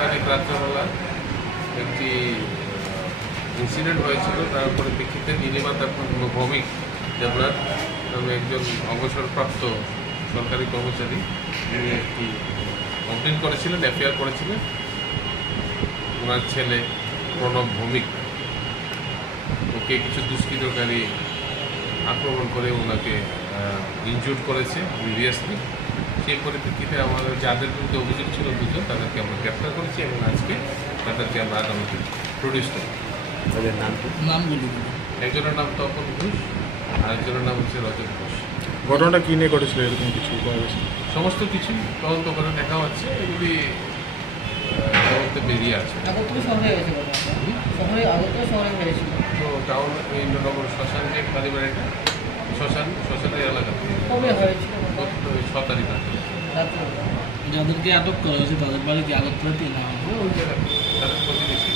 তারিখ রাত্রেবেলা একটি ইনসিডেন্ট হয়েছিল। তার পরিপ্রেক্ষিতে নীলিমা তারপর ভৌমিক দেবনাথ নামে একজন অবসরপ্রাপ্ত সরকারি কর্মচারী, তিনি একটি কমপ্লেন করেছিলেন, এফআইআর করেছিলেন। ওনার ছেলে প্রণব ভৌমিক ওকে কিছু দুষ্কৃতকারী আক্রমণ করে ওনাকে ইনজুর করেছে সিরিয়াসলি। সেই পরিপ্রেক্ষিতে আমাদের যাদের বিরুদ্ধে অভিযোগ ছিল দুজন, তাদেরকে আমরা গ্রেপ্তার করেছি এবং আজকে তাদেরকে আমরা আদালতে প্রডিউস করি। তাদের নামগুলি একজনের নাম তপন ঘোষ, আরেকজনের নাম হচ্ছে রজত ঘোষ। ঘটনাটা কি নিয়ে ঘটেছিল এরকম কিছু পাওয়া গেছে? সমস্ত কিছু তদন্ত করে দেখা হচ্ছে, এগুলি তদন্তে বেরিয়ে আছে। আগরতলা শহরে হয়েছিল, শহরে আগরতলা শহরে হয়েছিল। তো টাউন ইন্দ্রনগর শ্মশান যে কালীবাড়িটা, শ্মশানের এলাকাতে কবে হয়েছিল? 6 তারিখ রাতে। যাদেরকে আটক করা হয়েছে তাদের বাড়ি কি আগরতলাতে না? ওই জায়গাতে তাদের প্রতিবেশী।